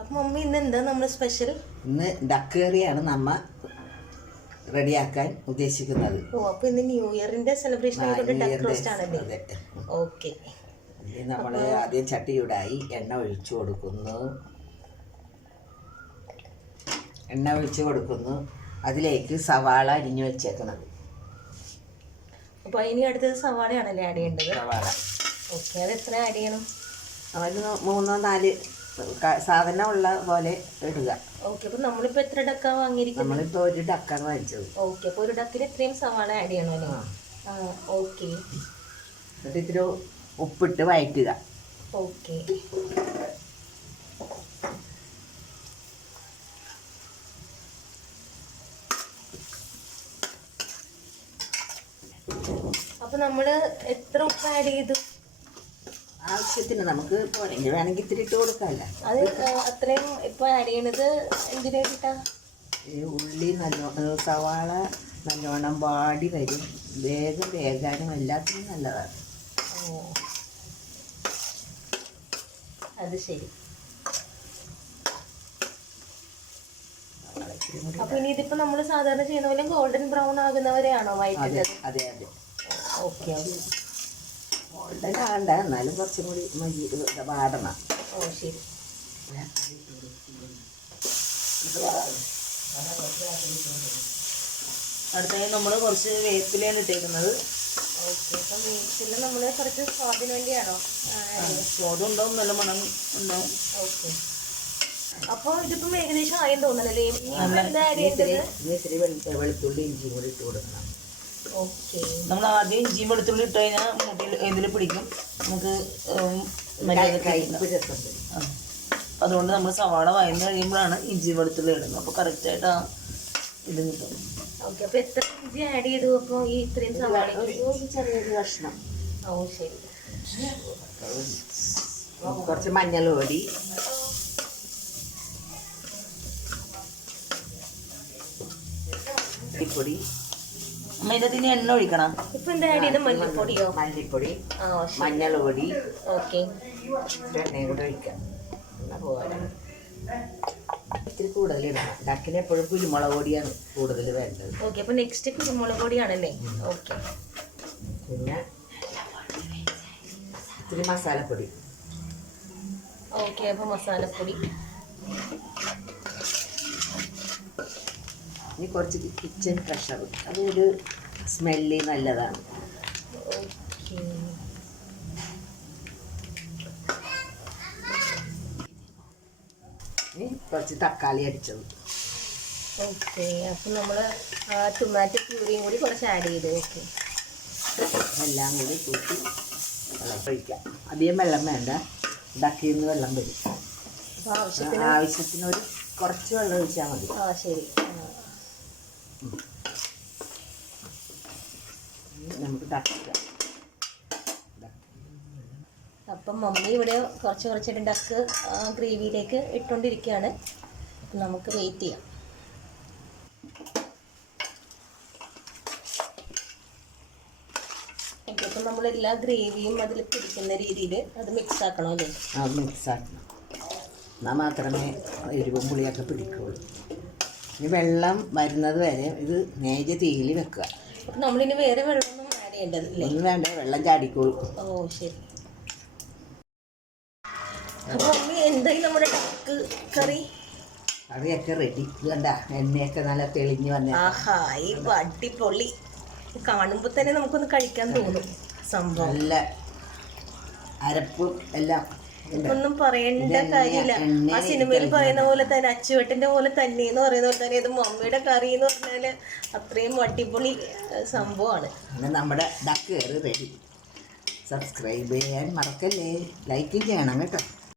അപ്പം മമ്മി ഇന്ന് എന്താ നമ്മൾ സ്പെഷ്യൽ? ഇന്ന് ഡക്ക് കറിയാണ് നമ്മ റെഡിയാക്കാൻ ഉദ്ദേശിക്കുന്നത്. ഓ, അപ്പോൾ ഇന്ന് ന്യൂ ഇയറിന്റെ സെലിബ്രേഷൻ ആയിട്ട് ഡക്ക് റോസ്റ്റ് ആണല്ലേ? ഓക്കെ. നമ്മൾ ആദ്യം ചട്ടി ചൂടായി എണ്ണ ഒഴിച്ചു കൊടുക്കുന്നു. അതിലേക്ക് സവാള അരിഞ്ഞു വെച്ചേക്കുന്നത്. അപ്പോൾ ഇനി അടുത്തത് സവാളയാണല്ലേ ആഡ് ചെയ്യേണ്ടത്? സവാള. ഓക്കെ, അത് എത്ര ആഡ് ചെയ്യണം? ഒരു 3-4 സാധനം ഉള്ള പോലെ ഇടുക. ഓക്കെ, അപ്പോൾ നമ്മളിപ്പോൾ എത്ര ഡക്കാ വാങ്ങിയിരിക്കുന്നത്? നമ്മളിപ്പോൾ ഒരു ഡക്കാണ് വാങ്ങിച്ചത്. ഓക്കെ, അപ്പോൾ ഒരു ഡക്കിൽ ഇത്രയും സവാള ആഡ് ചെയ്യണമല്ലോ? ഓക്കെ. എന്നിട്ട് ഇത്തിരി ഉപ്പിട്ട് വഴറ്റുക. ഓക്കെ. അപ്പോൾ നമ്മൾ എത്ര ഉപ്പ് ആഡ് ചെയ്തു? ആവശ്യത്തിന് നമുക്ക് പോരെങ്കിൽ വേണമെങ്കിൽ ഇത്തിരി ഇട്ട് കൊടുക്കാമല്ല. അത് അത്രയും ഇപ്പോൾ ആഡ് ചെയ്യണത് എന്തിനു വേണ്ടിയിട്ടാ? ഈ ഉള്ളി സവാള നല്ലോണം വാടി വരും, വേഗാനും എല്ലാത്തിനും നല്ലതാണ്. ഓ, അത് ശരി. അപ്പൊ ഇനി ഇതിപ്പോ നമ്മൾ സാധാരണ ചെയ്യുന്ന പോലെ ഗോൾഡൻ ബ്രൗൺ ആകുന്നവരെയാണോ വഴറ്റുന്നത്? അതെ അതെ. ഓക്കെ. ഗോൾഡൻ ആകണ്ട, എന്നാലും കുറച്ചും കൂടി വാടണം. ഓ ശരി. അടുത്തായി നമ്മൾ കുറച്ച് വേപ്പിലയാണ് ഇട്ടേക്കുന്നത്. ഓക്കെ, അപ്പം വേപ്പില നമ്മൾ കുറച്ച് സ്വാദിന് വേണ്ടിയാണോ? സ്വാദം ഉണ്ടാവും, നല്ല മണം ഉണ്ടാവും. ഓക്കെ. അപ്പോൾ ഇതിപ്പം ഏകദേശം ആയെന്ന് തോന്നണല്ലേ? എന്താ ആഡ് ചെയ്യേണ്ടത്? വെളുത്തുള്ളി ഇഞ്ചിയും കൂടി ഇട്ട് കൊടുക്കണം. ഓക്കെ. നമ്മൾ ആദ്യം ഇഞ്ചിയും വെളുത്തുള്ളി ഇട്ട് കഴിഞ്ഞാൽ മുട്ടിൽ ഇതിൽ പിടിക്കും, നമുക്ക് അതുകൊണ്ട് നമ്മൾ സവാള വഴന്ന് കഴിയുമ്പോഴാണ് ഇഞ്ചി വെളുത്തുള്ളി ഇടുന്നത്. അപ്പോൾ കറക്റ്റായിട്ട് ആ ഇത് കിട്ടും. ഓക്കെ, അപ്പോൾ എത്ര ഇഞ്ചി ആഡ് ചെയ്തു? അപ്പോൾ ഈ ഇത്രയും സവാള ചെറിയൊരു കഷ്ണം. ഓ ശരി. കുറച്ച് മഞ്ഞൾ പൊടി, പൊടി. അമ്മ ഇതിന് എണ്ണ ഒഴിക്കണം. ഇപ്പൊ എന്താ ആഡ് ചെയ്ത്? മല്ലിപ്പൊടിയോ? മല്ലിപ്പൊടി, മഞ്ഞൾ പൊടി. ഓക്കെ. എണ്ണയും കൂടെ ഒഴിക്കാം. പോലെ ഇത്തിരി കൂടുതൽ ഇടണം. ഡക്കിന് എപ്പോഴും കുരുമുളക് പൊടിയാണ് കൂടുതൽ വേണ്ടത്. ഓക്കെ, അപ്പൊ നെക്സ്റ്റ് കുരുമുളക് പൊടിയാണല്ലേ? ഓക്കെ. പിന്നെ ഇത്തിരി മസാലപ്പൊടി. ഓക്കെ, അപ്പൊ മസാലപ്പൊടി. ഇനി കുറച്ച് കിച്ചൺ പ്രഷർ, അതൊരു സ്മെല്ല് നല്ലതാണ്. ഓക്കെ. ഇനി കുറച്ച് തക്കാളി അടിച്ചത്. ഓക്കെ, അപ്പം നമ്മൾ ടൊമാറ്റോ പ്യൂരിയും കൂടി കുറച്ച് ആഡ് ചെയ്ത്. ഓക്കെ, എല്ലാം കൂടി കൂട്ടി വെള്ളം ഒഴിക്കാം. അധികം വെള്ളം വേണ്ട, ഡക്കിൽ നിന്ന് വെള്ളം വരും. ആവശ്യത്തിനൊരു കുറച്ച് വെള്ളം ഒഴിച്ചാൽ മതി. ശരി. നമുക്ക് ഡക്കാം. അപ്പം മമ്മി ഇവിടെ കുറച്ചായിട്ട് ഡക്ക് ഗ്രേവിയിലേക്ക് ഇട്ടുകൊണ്ടിരിക്കുകയാണ്. നമുക്ക് വെയിറ്റ് ചെയ്യാം. ഓക്കെ, അപ്പം നമ്മളെല്ലാ ഗ്രേവിയും അതിൽ പിടിക്കുന്ന രീതിയിൽ അത് മിക്സ് ആക്കണം അല്ലേ? അത് മിക്സ് ആക്കണം, എന്നാൽ മാത്രമേ എരിവും പുളിയൊക്കെ പിടിക്കുകയുള്ളൂ. ഇനി വെള്ളം വരുന്നത് വരെ ഇത് നേരിയ തീയിൽ വെക്കുക. അപ്പം നമ്മളിനി വേറെ വെള്ളമൊന്നും ആഡ് ചെയ്യേണ്ടതില്ലേ? ഒന്നും വേണ്ട, വെള്ളം ചാടിക്കോളൂ. ഓ ശരി. അപ്പോൾ മമ്മി എന്തായി നമ്മുടെ ഡക്ക് കറി? കറിയൊക്കെ റെഡി. ഇത് കണ്ട എണ്ണയൊക്കെ നല്ല തെളിഞ്ഞ് വന്ന. ആഹാ, ഈ അടിപൊളി. കാണുമ്പോൾ തന്നെ നമുക്കൊന്ന് കഴിക്കാൻ തോന്നും സംഭവം. നല്ല അരപ്പും എല്ലാം ഒന്നും പറയേണ്ട കാര്യമില്ല. ആ സിനിമയിൽ പറയുന്ന പോലെ തന്നെ, അച്ചുവെട്ടിന്റെ പോലെ തന്നെ എന്ന് പറയുന്ന പോലെ തന്നെ ഇത് മമ്മിയുടെ കറി എന്ന് പറഞ്ഞാല് അത്രയും അടിപൊളി സംഭവമാണ്. അങ്ങനെ നമ്മുടെ ഡക്ക് കറി റെഡി. സബ്സ്ക്രൈബ് ചെയ്യാൻ മറക്കല്ലേ, ലൈക്ക് ചെയ്യണം കേട്ടോ.